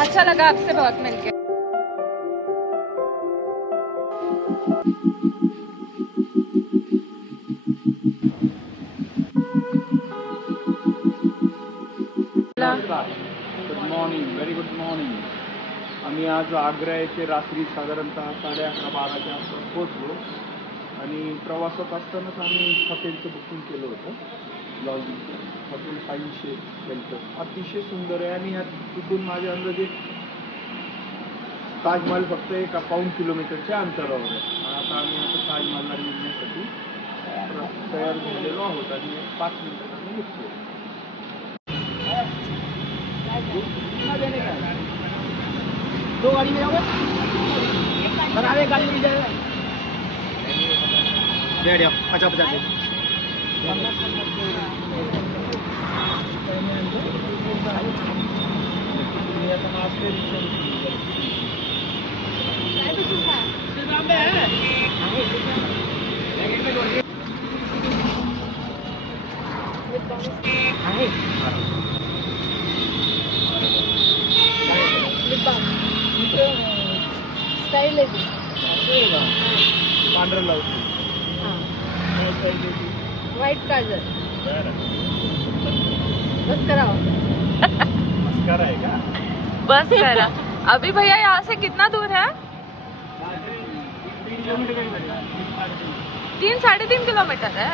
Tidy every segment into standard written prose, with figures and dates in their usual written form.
अच्छा लगा आपसे बहुत मिलके। Good morning, very good morning. आम्ही आज आग्रा येथे रात्री साधारणतः 11:30-12च्या आसपास पोहोचलो आणि प्रवासात असतानाच आम्ही हॉटेलचं बुकिंग केलं होतं. लॉजिंगचं हॉटेल 500 केलं. अतिशय सुंदर आहे आणि ह्यात तिथून माझ्या अंदाजे ताजमहल फक्त 1 किलोमीटरच्या अंतरावर आहे. आता आम्ही ताजमहलला निघण्यासाठी तयार झालेलो आहोत आणि 5 मिनिटात आम्ही निघतो. दो गाड़ी में आओगे? बना गाड़ी में जाएगा। अच्छा 50 स्टाईल आहे पांढरं लावतो. व्हाइट काजल बस कराओ. मस्करा है क्या? बस करा. अभी भैया यहाँ से कितना दूर है? 3-3.5 किलोमीटर है.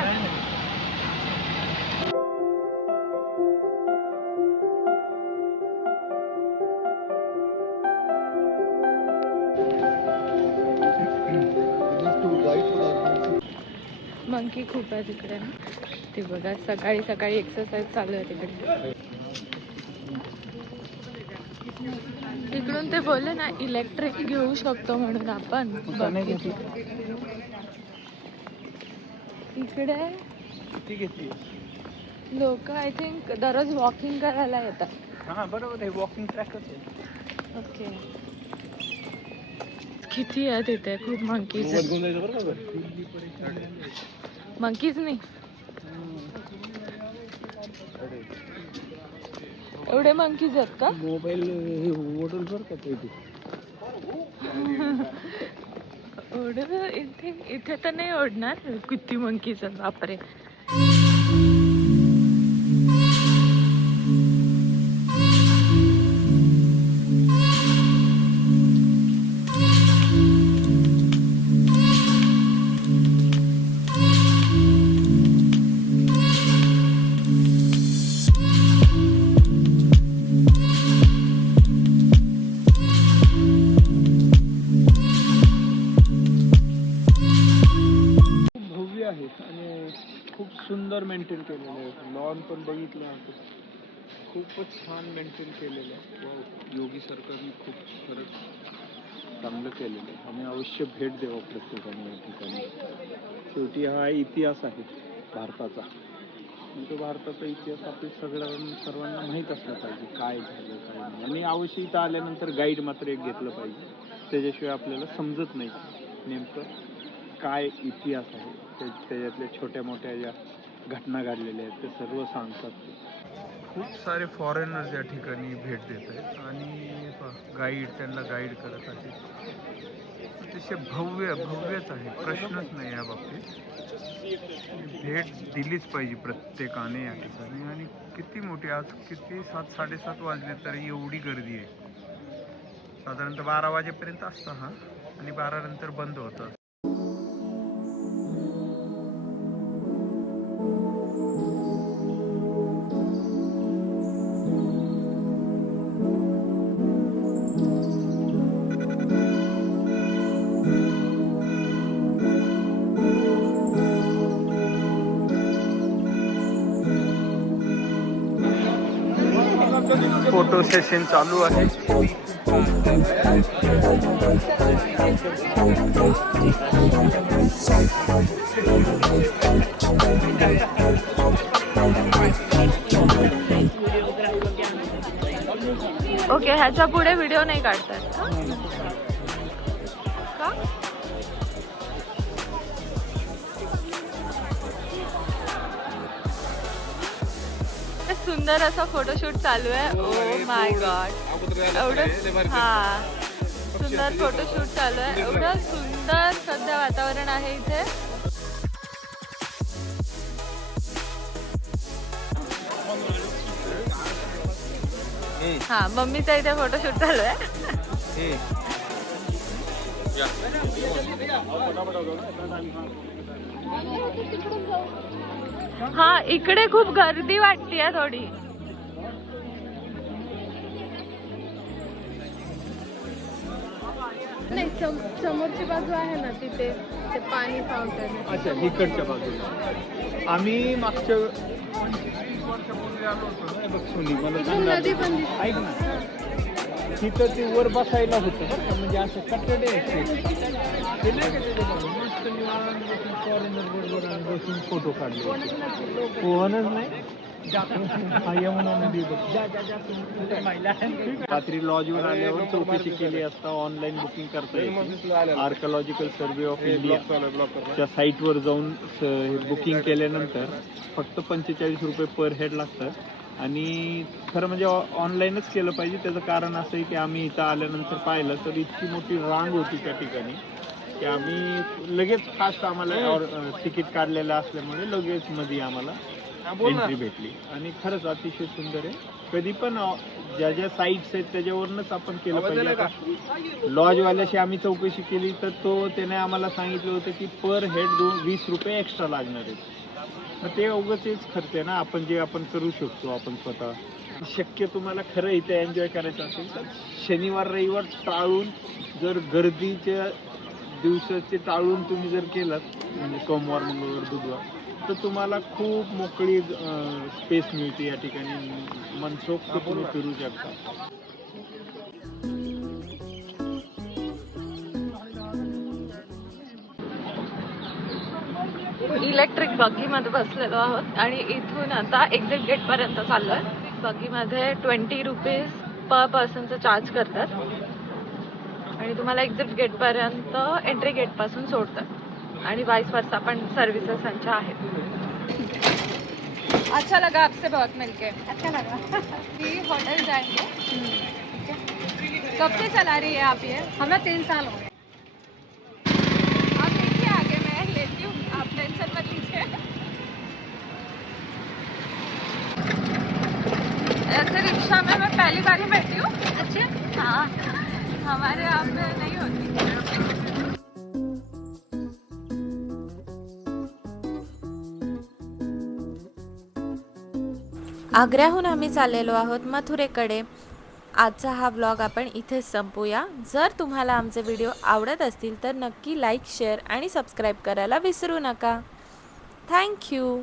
मंकी खूप आहे तिकडे ना. ते बघा सकाळी सकाळी एक्सरसाइज चालू आहे तिकडे. तिकडून ते बोलले ना इलेक्ट्रिक घेऊ शकतो म्हणून आपण इकडे लोक आय थिंक दररोज वॉकिंग करायला येतात. हा बरोबर आहे, वॉकिंग ट्रॅकच आहे. ओके. किती आहे तिथे? खूप मंकीज मंकीज नाही एवढे मंकीज आहेत का? मोबाईल ओढल बर का ते. इथे तर नाही ओढणार. किती मंकीज आहेत बापरे. खूप सुंदर मेंटेन केलेलं आहे. लॉन पण बघितलं आपण, खूपच छान मेंटेन केलेलं आहे. योगी सरकारने खूप खरंच चांगलं केलेलं आहे. आम्ही अवश्य भेट द्यावं प्रत्येकाने या ठिकाणी. शेवटी हा इतिहास आहे भारताचा. तो भारताचा इतिहास आपल्या सर्वांना माहीत असला पाहिजे काय झालं काय नाही. आणि अवश्य इथं आल्यानंतर गाईड मात्र एक घेतलं पाहिजे. त्याच्याशिवाय आपल्याला समजत नाही नेमकं काय इतिहास आहे. त्याच्यातल्या छोट्या मोठ्या ज्या घटना घडलेल्या आहेत ते सर्व सांगतात. खूप सारे फॉरेनर्स या ठिकाणी भेट देत आहेत आणि गाईड त्यांना गाईड करत आहेत. अतिशय भव्यच आहे, प्रश्नच नाही या बाबतीत. भेट दिलीच पाहिजे प्रत्येकाने या ठिकाणी. आणि किती मोठी आज किती 7-7:30 वाजले तरी एवढी गर्दी आहे. साधारणतः 12 वाजेपर्यंत असतं हा आणि 12 नंतर बंद होतं. फोटो सेशन चालू आहे. ओके. ह्याच्या पुढे व्हिडिओ नाही काढतात का? इथे सुंदर असा फोटोशूट चालू आहे. ओ माय गॉड, एवढं हा सुंदर फोटोशूट चालू आहे. एवढं सुंदर सध्या वातावरण आहे इथे. हा मम्मीचा इथे फोटोशूट चालू आहे. हा इकडे खूप गर्दी वाटते थोडी. नाही समोरची बाजू आहे ना तिथे ते पाणी फाउंटन. अच्छा, इकडच्या बाजूला आम्ही मागच्या 20 वर्षापूर्वी आलो होतो ना. बघ सोनी, मला सांग नदी पण दिसते. ऐक ना, तिथं ते वर बसायला होतं बरं का, म्हणजे असं कटडे आहेत ते नाही का त्याच्यामध्ये मस्त निवांत बसून फॉरेनर बरोबर आम्ही बसून फोटो काढले. कोणच नाही. हा यमुना नदी बघ. रात्री लॉजवर आल्यावर चौकशी केली असता ऑनलाईन बुकिंग करता येते. आर्कॉलॉजिकल सर्वे ऑफ इंडियाच्या साईटवर जाऊन बुकिंग केल्यानंतर फक्त 45 रुपये पर हेड लागतात. आणि खरं म्हणजे ऑनलाईनच केलं पाहिजे. त्याचं कारण असं आहे की आम्ही इथं आल्यानंतर पाहिलं तर इतकी मोठी रांग होती त्या ठिकाणी की आम्ही लगेच फास्ट आम्हाला तिकीट काढलेलं असल्यामुळे लगेच मध्ये आम्हाला एंट्री भेटली. आणि खरंच अतिशय सुंदर आहे. कधी पण ज्या ज्या साईट्स आहेत त्याच्यावरूनच आपण केलं पाहिजे. लॉजवाल्याशी आम्ही चौकशी केली तर त्याने आम्हाला सांगितलं होतं की पर हेड 20 रुपये एक्स्ट्रा लागणार आहेत. मग ते उगाचच खर्च आहे ना. आपण जे आपण करू शकतो आपण स्वतः. शक्य तुम्हाला खरं इथे एन्जॉय करायचं असेल तर शनिवार रविवार टाळून, जर गर्दीच्या दिवसाचे टाळून तुम्ही जर केलात म्हणजे सोमवार मंगळवार बुधवार तर तुम्हाला खूप मोकळी स्पेस मिळते या ठिकाणी. मनसोक्त तुम्ही फिरू शकता. इलेक्ट्रिक बग्गी मध्ये बसलेलो आहोत आणि इथून आता एक्झिट गेट पर्यंत चाललोय. बग्गी मध्ये 20 रुपीज पर पर्सनचं चार्ज करतात आणि तुम्हाला एक्झिट गेट पर्यंत एंट्री गेट पासून सोडतात आणि वाइस वर्सा पण सर्व्हिसेस त्यांच्या आहेत. अच्छा लगा आपसे बहुत मिलके. अच्छा लगा. कि होटल जाएंगे. कब से चला रही है आप ये? हमें 3 साल हो गए. आप देखिए आगे मैं लेती हूँ, आप टेंशन मत लीजिए. ऐसे रिक्शा में मैं पहली बार ही बैठी हूँ. अच्छा. हाँ, हमारे यहाँ पे नहीं होती. आग्र्याहून आम्ही चाललेलो आहोत मथुरेकडे. आजचा हा व्लॉग आपण इथेच संपूया. जर तुम्हाला आमचे व्हिडिओ आवडत असतील तर नक्की लाईक, शेअर आणि सबस्क्राईब करायला विसरू नका. थँक्यू.